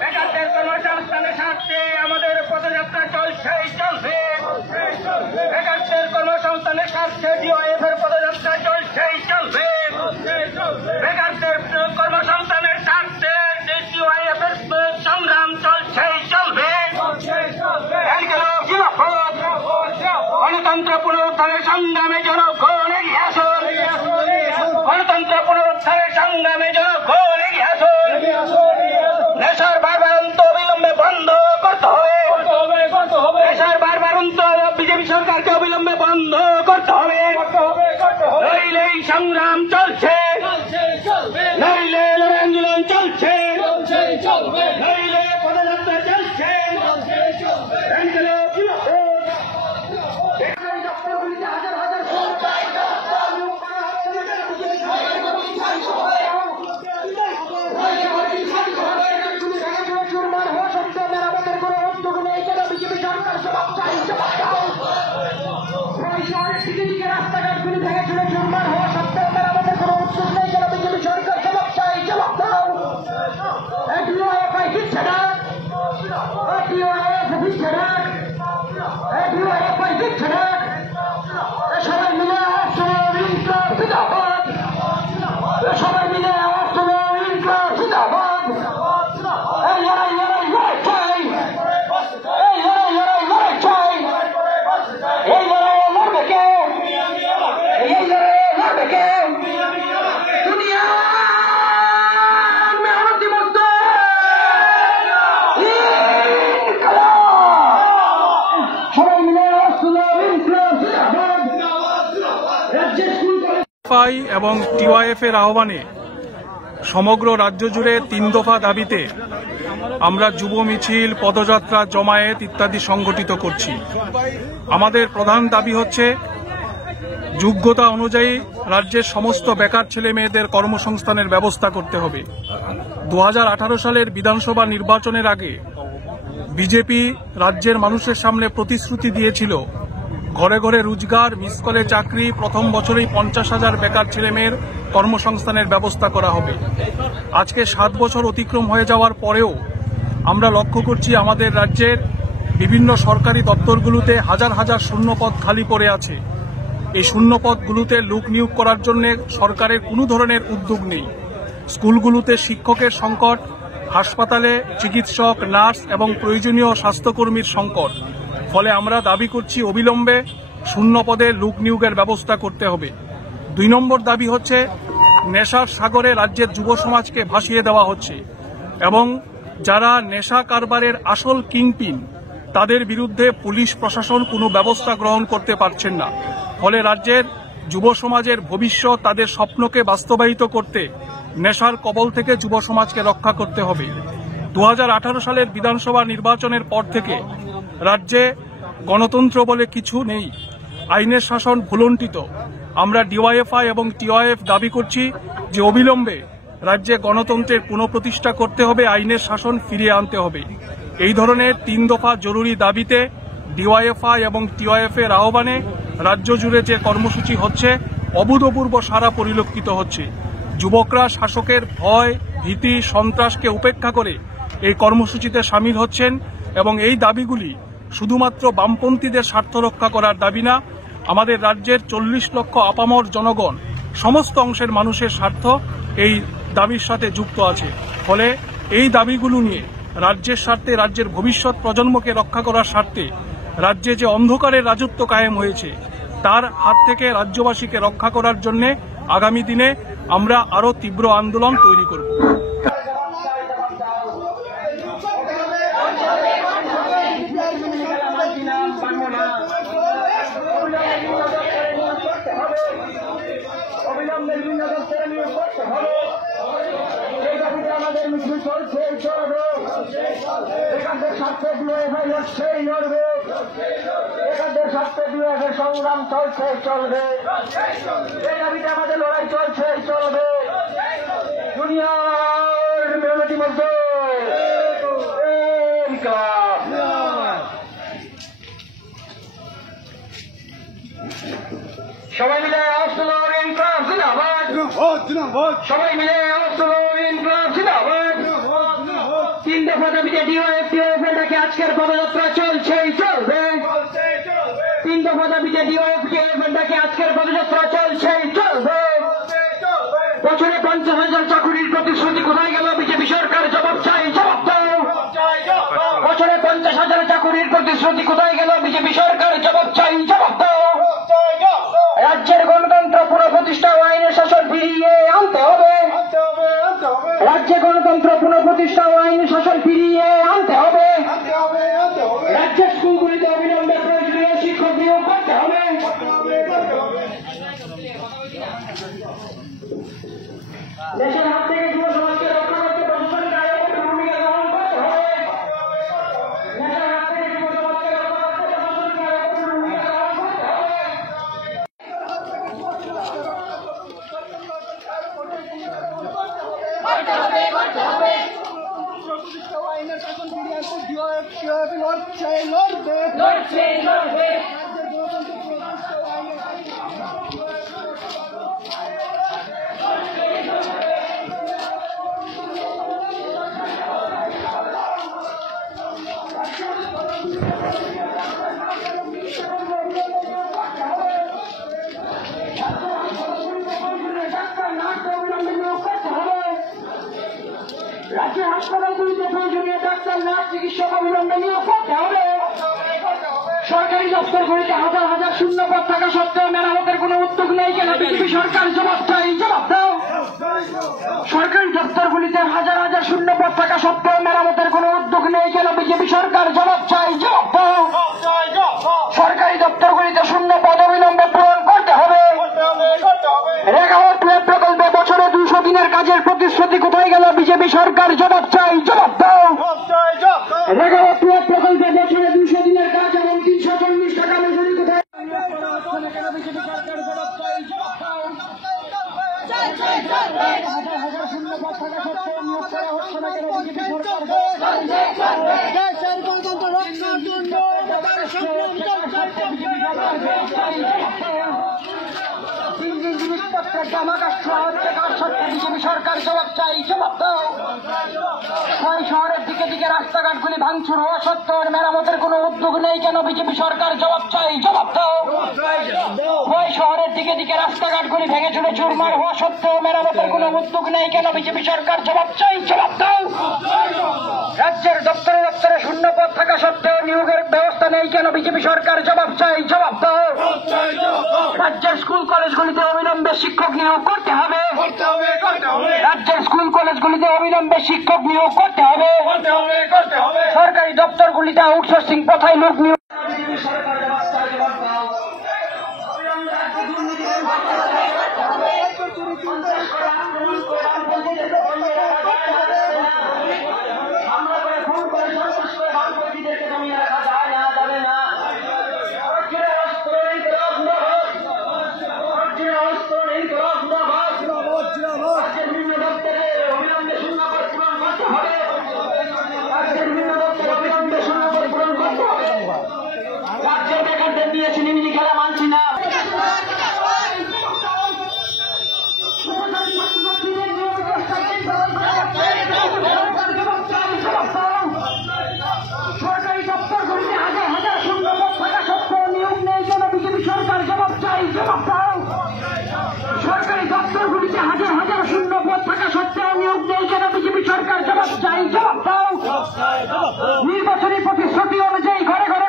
বেকারদের কর্মসংস্থানের স্বার্থে আমাদের পদযাত্রা চলছেই চলবে। বেকারদের কর্মসংস্থানের স্বার্থে ডিওয়াইএফ এর পদযাত্রা চলছেই চলবে। বেকারদের কর্মসংস্থানের স্বার্থে ডিওয়াইএফ এর সংগ্রাম চলছেই চলবে। গণতন্ত্র পুনরুদ্ধারের সংগ্রামে জনগণ এগিয়ে আসুন। গণতন্ত্র পুনরুদ্ধারের সংগ্রামে জনগণ এগিয়ে আসুন। নেশার বারবারন্ত অবিলম্বে বন্ধ করতে হবে। নেশার বারবারন্ত বিজেপি সরকারকে অবিলম্বে বন্ধ করতে হবে। নইলে এই সংগ্রাম চলছে, নইলে আন্দোলন চলছে, নইলে পদযাত্রা চলছে। রাস্তাঘাটগুলি থেকে চলে চুরমার হওয়া সত্ত্বেও মেরামতের কোনো উদ্যোগ নেই কেন? বিজেপি সরকার জবাব চাই, জবাব দাও। দিচ্ছে না, দিচ্ছে না, দিচ্ছে না। সবাই মিলে ইনকলাব জিন্দাবাদ, সবাই মিলে ইনকলাব জিন্দাবাদ। এই লড়াই লড়াই লড়াই চাই, এই লড়াই লড়াই লড়াই চাই। এই লড়াই লড়বে কে? এই লড়াই লড়বে কে? দুনিয়া মেহনতি মুক্ত সবাই মিলে এবং টিওয়াইএফ এর আহ্বানে সমগ্র রাজ্য জুড়ে 3 দফা দাবিতে আমরা যুব মিছিল, পদযাত্রা, জমায়েত ইত্যাদি সংগঠিত করছি। আমাদের প্রধান দাবি হচ্ছে যোগ্যতা অনুযায়ী রাজ্যের সমস্ত বেকার ছেলে মেয়েদের কর্মসংস্থানের ব্যবস্থা করতে হবে। 2018 সালের বিধানসভা নির্বাচনের আগে বিজেপি রাজ্যের মানুষের সামনে প্রতিশ্রুতি দিয়েছিল ঘরে ঘরে রোজগার, মিস কলে চাকরি, প্রথম বছরেই 50,000 বেকার ছেলেমেয়ের কর্মসংস্থানের ব্যবস্থা করা হবে। আজকে 7 বছর অতিক্রম হয়ে যাওয়ার পরেও আমরা লক্ষ্য করছি আমাদের রাজ্যের বিভিন্ন সরকারি দপ্তরগুলোতে হাজার হাজার শূন্যপদ খালি পড়ে আছে। এই শূন্যপদগুলোতে লোক নিয়োগ করার জন্য সরকারের কোনো ধরনের উদ্যোগ নেই। স্কুলগুলোতে শিক্ষকের সংকট, হাসপাতালে চিকিৎসক, নার্স এবং প্রয়োজনীয় স্বাস্থ্যকর্মীর সংকট। ফলে আমরা দাবি করছি অবিলম্বে শূন্যপদে লোক নিয়োগের ব্যবস্থা করতে হবে। 2 নম্বর দাবি হচ্ছে নেশার সাগরে রাজ্যের যুব সমাজকে ভাসিয়ে দেওয়া হচ্ছে এবং যারা নেশা কারবারের আসল কিংপিন তাদের বিরুদ্ধে পুলিশ প্রশাসন কোনো ব্যবস্থা গ্রহণ করতে পারছেন না। ফলে রাজ্যের যুব সমাজের ভবিষ্যৎ, তাদের স্বপ্নকে বাস্তবায়িত করতে নেশার কবল থেকে যুব সমাজকে রক্ষা করতে হবে। 2018 সালের বিধানসভা নির্বাচনের পর থেকে রাজ্যে গণতন্ত্র বলে কিছু নেই, আইনের শাসন ভুলণ্ঠিত। আমরা ডিওয়াইএফআই এবং টিওয়াইএফ দাবি করছি যে অবিলম্বে রাজ্যে গণতন্ত্রের পুনঃপ্রতিষ্ঠা করতে হবে, আইনের শাসন ফিরিয়ে আনতে হবে। এই ধরনের 3 দফা জরুরি দাবিতে ডিওয়াইএফআই এবং টিওয়াইএফ এর আহ্বানে রাজ্য জুড়ে যে কর্মসূচি হচ্ছে অভূতপূর্ব সাড়া পরিলক্ষিত হচ্ছে। যুবকরা শাসকের ভয়, ভীতি, সন্ত্রাসকে উপেক্ষা করে এই কর্মসূচিতে সামিল হচ্ছেন এবং এই দাবিগুলি শুধুমাত্র বামপন্থীদের স্বার্থ রক্ষা করার দাবি না, আমাদের রাজ্যের 40 লক্ষ আপামর জনগণ, সমস্ত অংশের মানুষের স্বার্থ এই দাবির সাথে যুক্ত আছে। ফলে এই দাবিগুলো নিয়ে রাজ্যের স্বার্থে, রাজ্যের ভবিষ্যৎ প্রজন্মকে রক্ষা করার স্বার্থে রাজ্যে যে অন্ধকারের রাজত্ব কায়েম হয়েছে তার হাত থেকে রাজ্যবাসীকে রক্ষা করার জন্য আগামী দিনে আমরা আরো তীব্র আন্দোলন তৈরি করব। সংগ্রাম চলছে, চলবে। এই দাবিতে আমাদের লড়াই চলছে, চলবে। দুনিয়ার মেহনতি মজদুর ইনকলাব। সবাই মিলে আসলো ইনকলাব জিন্দাবাদ, সবাই মিলে আসলো ইনকলাব জিন্দাবাদ। দফা দাবিতে ডিওএফটিএফের ডাকে আজকের পদযাত্রা চলছেই চলবে। 3 দফা দাবিতে ডিওএফটিএফের ডাকে আজকের পদযাত্রা চলছেই চলবে। বছরে 50,000 চাকুরির প্রতিশ্রুতি কোথায় গেল বিজেপি সরকার? জবাব চাই, জবাব দাও। বছরে 50,000 চাকুরির প্রতিশ্রুতি কোথায় গেল বিজেপি সরকার? জবাব চাই, জবাব দাও। রাজ্যের গণতন্ত্র পুনঃপ্রতিষ্ঠা ও আইনের শাসন ফিরিয়ে আনতে হবে। রাজ্যে গণতন্ত্র পুনঃপ্রতিষ্ঠা ও আইনের শাসন ফিরিয়ে আনতে হবে। রাজ্যের স্কুলগুলিতে অবিলম্বে প্রয়োজনীয় শিক্ষক নিয়োগ করতে হবে। দেশের হাত থেকে যুব সমাজকে রক্ষা করতে প্রশাসনের দায়বদ্ধ ভূমিকা গ্রহণ করতে হবে। দেশের হাত থেকে যুব সমাজকে রক্ষা করতে প্রশাসনের দায়বদ্ধ ভূমিকা গ্রহণ করতে হবে। রাজ্যের হাসপাতালগুলিতে প্রয়োজনীয় ডাক্তার, নার্স, চিকিৎসক অবিলম্বে নিয়োগ করতে হবে। সরকারি দপ্তরগুলিতে হাজার হাজার শূন্য পদ থাকা সত্ত্বেও মেরামতের কোনো উদ্যোগ নেই কেন বিজেপি সরকার? জবাব চাই, জবাব দাও। সরকারি দপ্তরগুলিতে হাজার হাজার শূন্য পদ থাকা সত্ত্বেও মেরামতের কোনো উদ্যোগ নেই কেন বিজেপি সরকার? জবাব চাই, জবাব দাও। সরকারি দপ্তরগুলিতে শূন্য পদ অবিলম্বে পূরণ করতে হবে। রেখাবত প্রকল্পে বছরে 200 দিনের কাজের প্রতিশ্রুতি কোথায় গেল বিজেপি সরকার? জবাব চাই, জবাব দাও। রেখাবত প্রকল্পে বছরে 200 দিনের কাজ এবং 340 টাকা মজুরি কোথায়? বিজেপি সরকার জবাব চাই, জবাব দাও। হাজার হাজার শূন্য পদ থাকা সত্ত্বেও নিয়োগ করা হচ্ছে না কেন বিজেপি সরকার? দেশের গণতন্ত্র রক্ষার জন্য বিজেপি সরকার জবাব চাই, জবাব দাও। ছয় শহরের দিকে দিকে রাস্তাঘাটগুলি ভাঙচুর হওয়া সত্ত্বেও মেরামতের কোনো উদ্যোগ নেই কেন বিজেপি সরকার? জবাব চাই, জবাব দাও। ছয় শহরের দিকে দিকে রাস্তাঘাটগুলি ভেঙে চুরে চুরমার হওয়া সত্ত্বেও মেরামতের কোনো উদ্যোগ নেই কেন বিজেপি সরকার? জবাব চাই, জবাব দাও। রাজ্যের দপ্তরে দপ্তরে শূন্য পদ থাকা সত্ত্বেও নিয়োগের ব্যবস্থা নেই কেন বিজেপি সরকার? জবাব চাই, জবাব দাও। রাজ্যের স্কুল কলেজগুলিতে অবিলম্বে শিক্ষক নিয়োগ করতে হবে। রাজ্যের স্কুল কলেজগুলিতে অবিলম্বে শিক্ষক নিয়োগ করতে হবে। সরকারি দপ্তরগুলিতে আউটসোর্সিং প্রথায় লোক নিয়োগ। রাজ্যের বেকারদের দিয়েছে নিমিনি খেলা মানছি না। সরকারি দপ্তরগুলিতে হাজার হাজার শূন্য পদ থাকা সত্ত্বেও নিয়োগ নেই কেন বিজেপি সরকার? জবাব চাই, জবাব দাও। সরকারি দপ্তরগুলিতে হাজার হাজার শূন্য পদ থাকা সত্ত্বেও নিয়োগ নেই কেন বিজেপি সরকার? জবাব চাই, জবাব দাও। নির্বাচনী প্রতিশ্রুতি অনুযায়ী ঘরে ঘরে